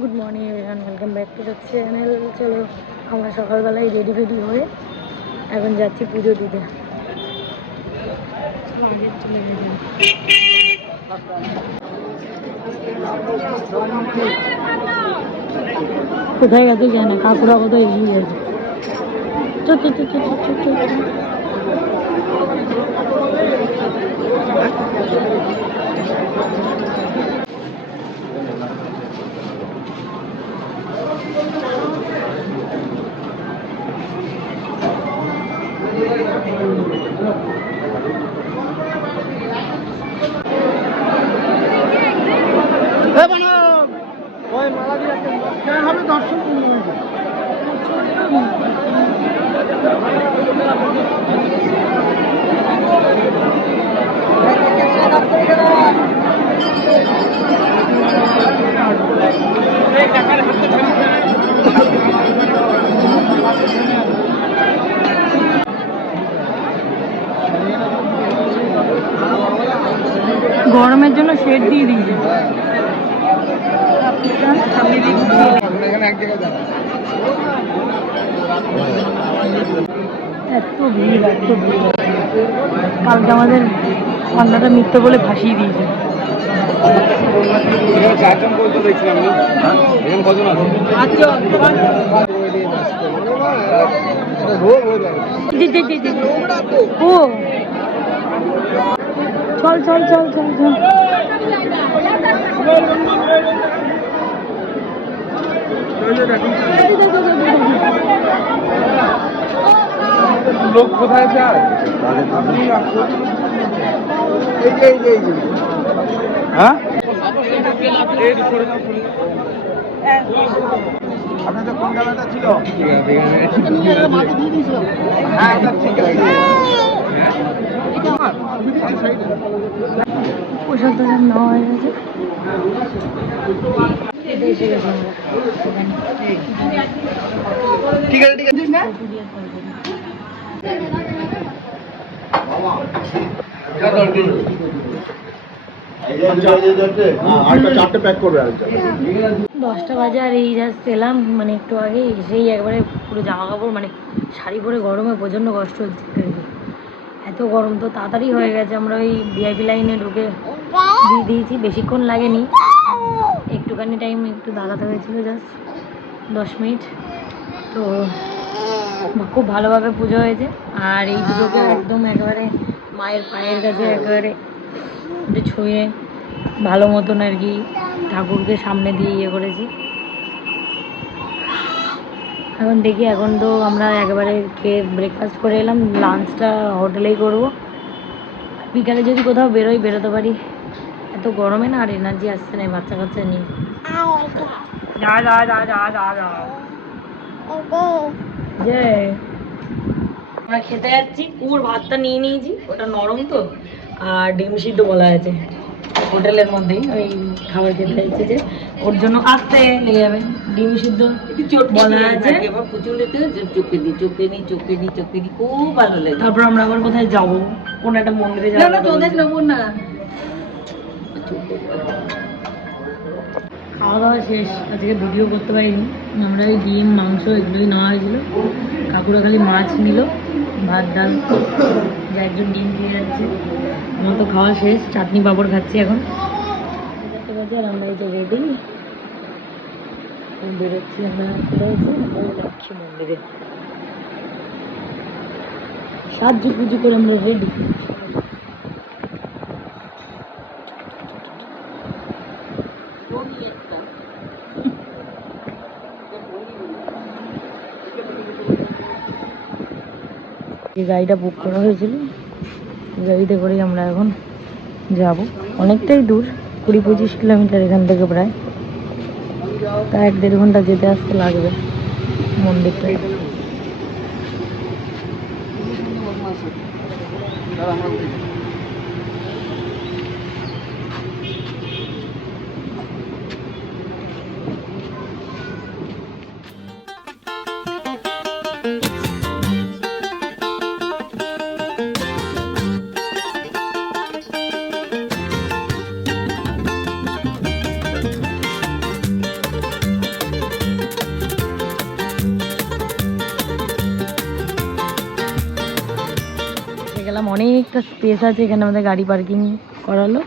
Good morning everyone welcome back to the channel চলো, আমরা সকালবেলায় রেডি ফেডি হয়ে এখন যাচ্ছি পুজো দিতে। কোথায় গেছে জানে কাকুরা কোথায় এগিয়ে গেছে। চো চো। দুজনের জন্য শেড দিয়ে দিয়েছে। এত ভিড় এত ভিড়। কালকে আমাদের পান্ডাটা মিথ্যে বলে ভাসিয়ে দিয়েছে। হ্যাঁ? ও চল চল চল চল চল। লোক কোথায় যায়? আপনি এই যে এই যে। এই যে হ্যাঁ আপনাদের কোন খেলাটা ছিল? হ্যাঁ ঠিক আছে। নেওয়া হয়ে গেছে। ঠিক আছে ঠিক আছে দশটা বাজে আর এই জাস্ট এলাম মানে একটু আগে এসেই একবারে পুরো জামা কাপড় মানে শাড়ি পরে গরমে প্রচণ্ড কষ্ট হচ্ছে আর কি। এত গরম তো তাড়াতাড়ি হয়ে গেছে, আমরা ওই ভিআইপি লাইনে ঢুকে দিয়ে দিয়েছি, বেশিক্ষণ লাগেনি। একটুখানি টাইম একটু দাঁড়াতে হয়েছিল জাস্ট দশ মিনিট। তো খুব ভালোভাবে পুজো হয়েছে, আর এই পুজোকে একদম একেবারে মায়ের পায়ের কাছে একেবারে একটু ছুঁয়ে ভালো মতন আর কি ঠাকুরকে সামনে দিয়ে ইয়ে করেছি। এখন দেখি এখন তো আমরা একেবারে খেয়ে ব্রেকফাস্ট করে এলাম লাঞ্চটা হোটেলেই করব। বিকালে যদি কোথাও বেরোই বেরোতে পারি। এত গরমে না আর এনার্জি আসছে না এই বাচ্চা কাচ্চা নিয়ে যা যা যা যা যা যা। যে আমরা খেতে যাচ্ছি কুমোর ভাতটা নিয়ে নিয়েছি ওটা নরম তো আর ডিম সিদ্ধ বলা আছে। হোটেলের মধ্যেই ওই খাবার খেতে যাচ্ছে যে। ওর জন্য আসতে লেগে যাবে ডিম সিদ্ধ বলা আছে। চোখে দি চোখে নি চোখে নি চোখে নি খুব ভালো লাগে। তারপর আমরা আবার কোথায় যাব? কোন একটা মন্দিরে যাব? না তোদের নেব না। খাওয়া দাওয়া শেষ আজকে ভিডিও করতে পারিনি। আমরা ওই ডিম মাংস এগুলোই নেওয়া হয়েছিল। কাকুরা খালি মাছ নিল ভাত ডাল। যে একজন ডিম দিয়ে যাচ্ছে। আমার তো খাওয়া শেষ চাটনি পাঁপড় খাচ্ছি এখন। আমরা এই যে রেডি বেরোচ্ছি আমরা কোথায় লক্ষ্মী মন্দিরে সাহায্য পুজো করে আমরা রেডি যে গাড়িটা বুক করা হয়েছিল। গাড়িতে করেই আমরা এখন যাব। অনেকটাই দূর কুড়ি পঁচিশ কিলোমিটার এখান থেকে প্রায়। তা এক দেড় ঘণ্টা যেতে আসতে লাগবে মন্দিরটায় স্পেস আছে এখানে আমাদের গাড়ি পার্কিং করালো।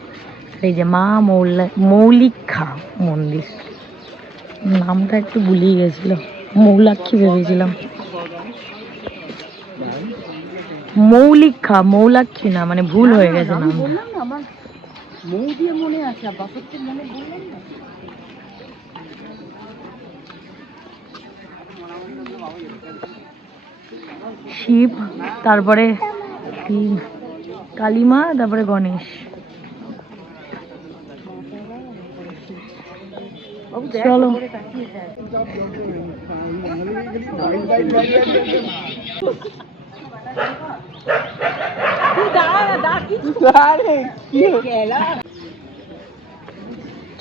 এই যে মা মৌলা মৌলিক্ষা মন্দির। নামটা একটু ভুলিয়ে গেছিল মৌলাক্ষী ভেবেছিলাম। মৌলিক্ষা মৌলাক্ষী না মানে ভুল হয়ে গেছে নাম মনে আছে মনে না শিব তারপরে কালিমা তারপরে গণেশ। চলো।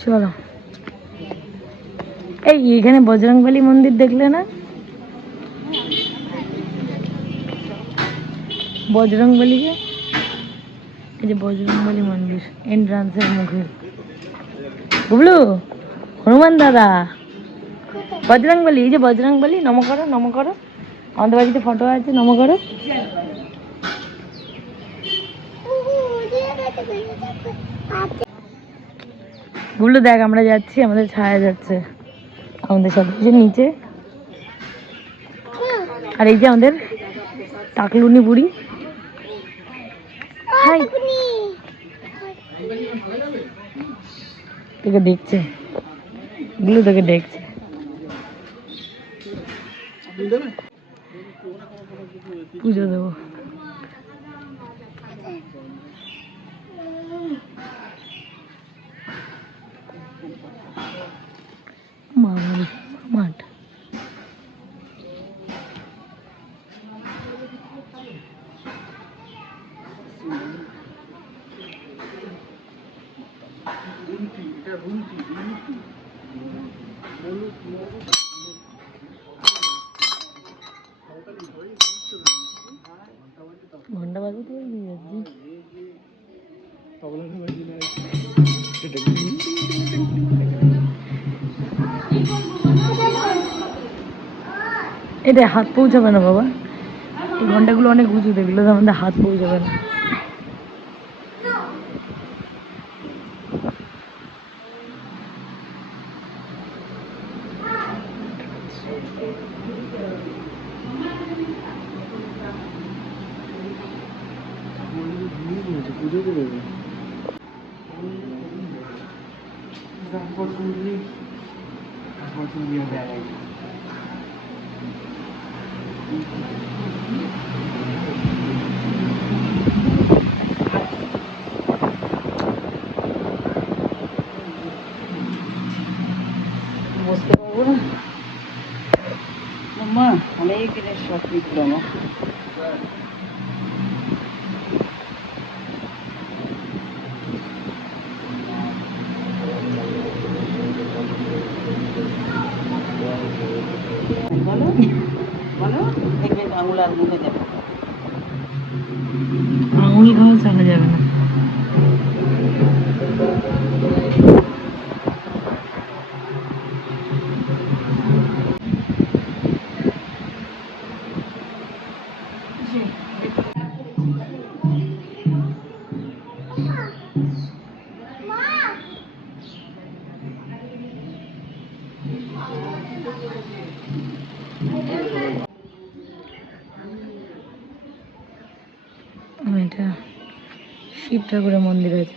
চলো। এই এখানে বজরংবলী মন্দির দেখলে না? বজরংবলীকে? এই যে বজরংবলী মন্দির এন্ট্রান্সের মুখে। বুবলু হনুমান দাদা। বজরংবলী এই যে বজরংবলী নম করো নম করো। আমাদের বাড়িতে ফটো আছে নম করো। বুবলু দেখ আমরা যাচ্ছি আমাদের ছায়া যাচ্ছে। আমাদের এই যে নিচে। আর এই যে আমাদের টাকলুনি বুড়ি। হাই তোকে দেখছে। গুলো তোকে দেখছে। পুজো দেবো। ঘণ্টা বাজে তো? এটা হাত পৌঁছাবে না বাবা এই ঘন্টাগুলো অনেক উঁচু, দেখল আমাদের হাত পৌঁছাবে না বসতে পারব না। মা অনেক দিনের শখ ছিল আমার বলো বলো দেখবে আঙুল আর মুখে যাবে শিব ঠাকুরের মন্দির আছে।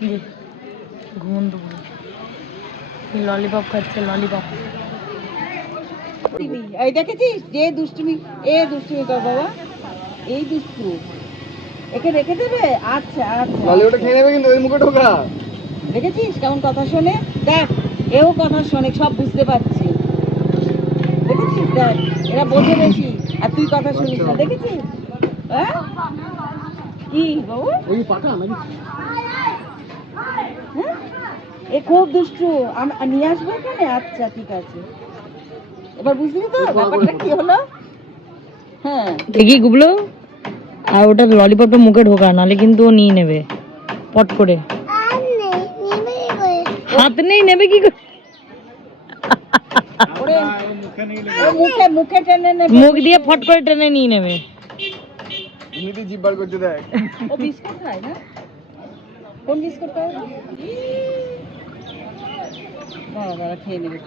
যে ঘুমন্ত ললিপপ খাচ্ছে ললিপপ এই দেখেছিস? যে দুষ্টুমি এ দুষ্টুমি কর বাবা। এই দুষ্টু একে রেখে দেবে? আচ্ছা আচ্ছা। ললিপপটা খেয়ে নেবে কিন্তু ওই মুখে ঢোকা। দেখেছিস কেমন কথা শোনে? দেখ এও কথা শোনে সব বুঝতে পারছি। দেখেছিস? দেখ এরা বোঝে বেশি। আর তুই কথা শুনিস না। দেখেছিস? হ্যাঁ? কি বাবু? ওই পাঠা নাকি? এ খুব দুষ্টু। আম- নিয়ে আসব এখানে? আচ্ছা ঠিক আছে। এবার বুঝলি তো ব্যাপারটা কি হলো? হ্যাঁ। দেখি গুবলো আর ওটা ললিপপটা মুখে ঢোকা নালে কিন্তু ও নিয়ে নেবে। পট করে। হাত নেই নেবে কি করে? মুখে মুখে মুখ দিয়ে ফট করে টেনে নিয়ে নেবে। এমনিতেই জিভ বার করছে দেখ। ও বিস্কুট খায় না? কোন বিস্কুট খায় দাঁড়া খেয়ে নেবে।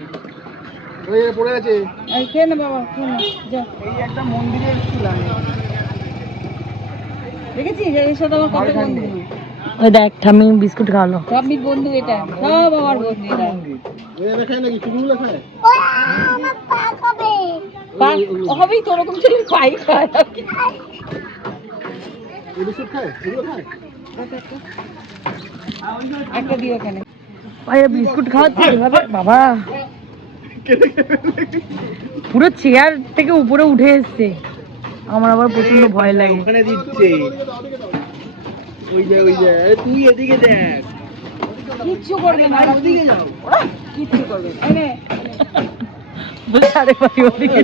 পড়ে আছে? এই খেয়ে নে বাবা খেয়ে নে এই একটা মন্দিরে এসেছিলাম দেখেছিস? এর সাথে আমার কত বন্ধু? ওই দেখ ঠামি বিস্কুট খাওয়ালো। সব মিট বন্ধু এটা। সব আমার বন্ধু এটা। এই দেখায় নাকি চুলগুলো দেখায় হবেই তো ওরকম ছিল পাই খায় বিস্কুট খায়? খায়? একটা দিও এখানে। বিস্কুট খাওয়াচ্ছে এভাবে বাবা। পুরো চেয়ার থেকে উপরে উঠে এসছে। আমার আবার প্রচণ্ড ভয় লাগে। ওখানে দিচ্ছে। ওই যে ওই যে তুই এদিকে দেখ। কিচ্ছু করবে না ওদিকে যাও। কিচ্ছু করবে না। বলে আরে ভাই ওদিকে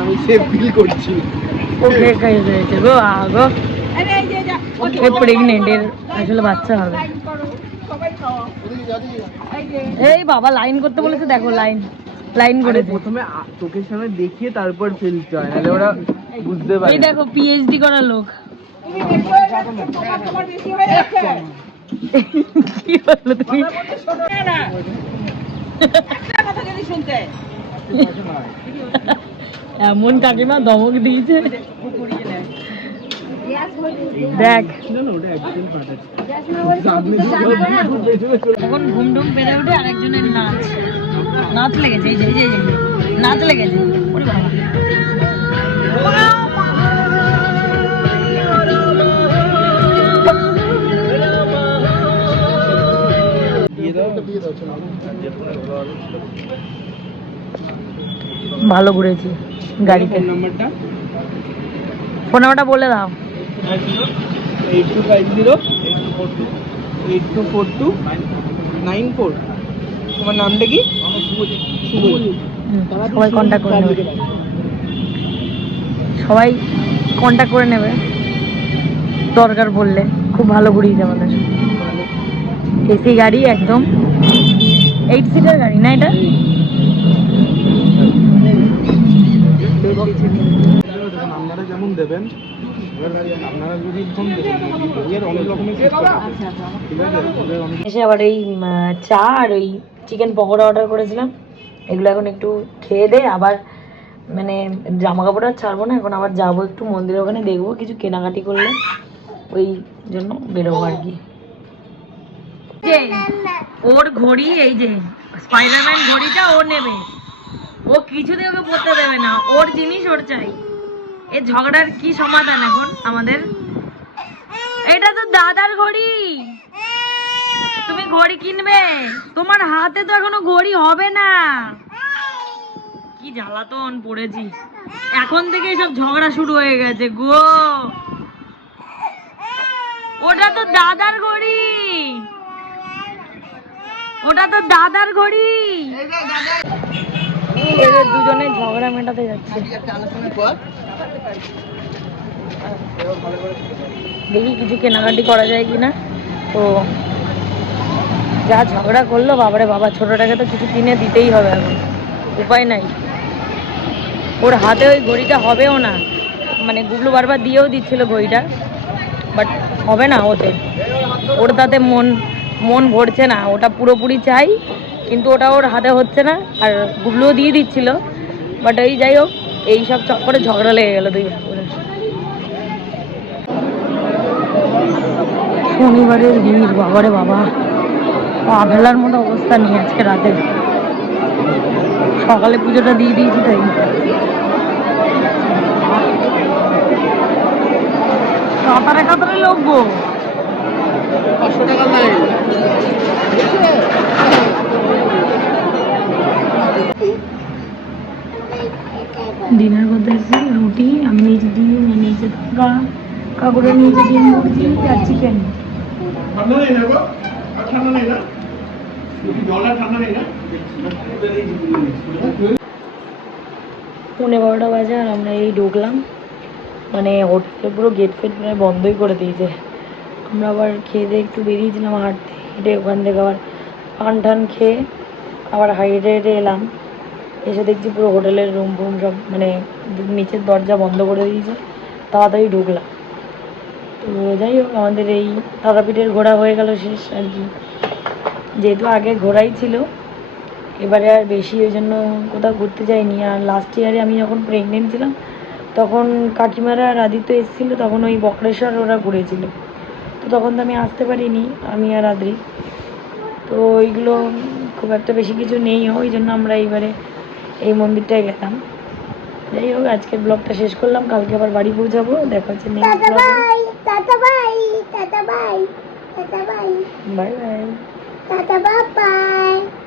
আমি সেভ ফিল করছি। ওকে খাই হয়েছে গো আগো। ও প্রেগনেন্ট এর আসলে বাচ্চা হবে। এই বাবা লাইন করতে বলেছে দেখো লাইন লাইন করেছে প্রথমে চোখের সামনে দেখিয়ে তারপর ফেলতে হয় নাহলে ওরা বুঝতে পারে এই দেখো পিএইচডি করা লোক। কি বলল তুমি এমন কাকিমা ধমক দিয়েছে দেখ। এখন ঘুম টুম পেরে উঠে আরেকজনের নাচ। নাচ লেগেছে এই যে এই যে, নাচ লেগেছে। ওরে বাবা। ভালো ঘুরেছি গাড়িতে। নাম্বারটা? ফোন নাম্বারটা বলে দাও। Eight two five zero eight two four two nine four. তোমার নামটা কি? সবাই কন্ট্যাক্ট করে নেবে। সবাই কন্ট্যাক্ট করে নেবে। দরকার পড়লে খুব ভালো ঘুরিয়েছে আমাদের। এসি গাড়ি একদম। এইট সিটার গাড়ি না এটা? যেমন দেবেন? আপনারা যদি ফোন দেবেন অনেক রকমের ঠিক আছে এসে আবার এই চা আর ওই চিকেন পকোড়া অর্ডার করেছিলাম। এগুলো এখন একটু খেয়ে দে আবার মানে জামা কাপড় আর ছাড়বো না এখন আবার যাব একটু মন্দিরের ওখানে দেখব কিছু কেনাকাটি করলে ওই জন্য বেরোবো আর কি। ওর ঘড়ি এই যে স্পাইডারম্যান ঘড়িটা ও নেবে। ও কিছুতে ওকে পড়তে দেবে না ওর জিনিস ওর চাই। এ ঝগড়ার কি সমাধান এখন আমাদের? এটা তো দাদার ঘড়ি। তুমি ঘড়ি কিনবে? তোমার হাতে তো এখনও ঘড়ি হবে না। কি জ্বালাতন পড়েছি। এখন থেকে সব ঝগড়া শুরু হয়ে গেছে গো। ওটা তো দাদার ঘড়ি। ওটা তো দাদার ঘড়ি। দুজনে ঝগড়া মেটাতে যাচ্ছে। দেখি কিছু কেনাকাটি করা যায় কিনা। তো যা ঝগড়া করল, বাবারে বাবা, ছোটটাকে তো কিছু কিনে দিতেই হবে এখন। উপায় নাই। ওর হাতে ওই ঘড়িটা হবেও না। মানে গুগলু বারবার দিয়েও দিচ্ছিল ঘড়িটা বাট হবে না ওতে। ওর তাতে মন মন ভরছে না। ওটা পুরোপুরি চাই, কিন্তু ওটা ওর হাতে হচ্ছে না, আর গুগলুও দিয়ে দিচ্ছিল। বাট এই যাই হোক এই সব চক্করে ঝগড়া লেগে গেল দুই শনিবারের ভিড় বাবারে বাবা। আভেলার মতো অবস্থা নেই আজকে রাতে। সকালে পুজোটা দিয়ে দিয়েছি তাই। কাতারে কাতারে লোক পাঁচশো টাকা নাই ডিনার করতে এসেছি রুটি আমি নিয়েছি ডিম নিয়েছি। তরকা কাকুরা নিয়েছে ডিম মুরগি আর চিকেন ঠান্ডা নেই না গো? আর ঠান্ডা নেই না? জলটা ঠান্ডা নেই না? পৌনে বারোটা বাজে আর আমরা এই ঢুকলাম। মানে হোটেলে পুরো গেট ফেট প্রায় বন্ধই করে দিয়েছে। আমরা আবার খেয়ে দিয়ে একটু বেরিয়েছিলাম হাঁটতে। হেঁটে ওখান থেকে আবার পান টান খেয়ে আবার হাইটে হেঁটে এলাম। এসে দেখছি পুরো হোটেলের রুম ফুম সব মানে নিচের দরজা বন্ধ করে দিয়েছে। তাড়াতাড়ি ঢুকলাম। তো যাই হোক, আমাদের এই তারাপীঠের ঘোরা হয়ে গেল শেষ আর কি। যেহেতু আগে ঘোরাই ছিল, এবারে আর বেশি ওই জন্য কোথাও ঘুরতে যাইনি। আর লাস্ট ইয়ারে আমি যখন প্রেগনেন্ট ছিলাম, তখন কাকিমারা আর আদিত্য এসেছিল, তখন ওই বক্রেশ্বর ওরা ঘুরেছিল। তো তখন তো আমি আসতে পারিনি, আমি আর আদ্রি। তো ওইগুলো খুব একটা বেশি কিছু নেইও ওই জন্য আমরা এইবারে এই মন্দিরটাই গেলাম যাই হোক আজকের ব্লগটা শেষ করলাম কালকে আবার বাড়ি পৌঁছাবো দেখা হচ্ছে নেক্সট ব্লগে Tata bye. Tata bye. Tata bye. Bye bye bye bye.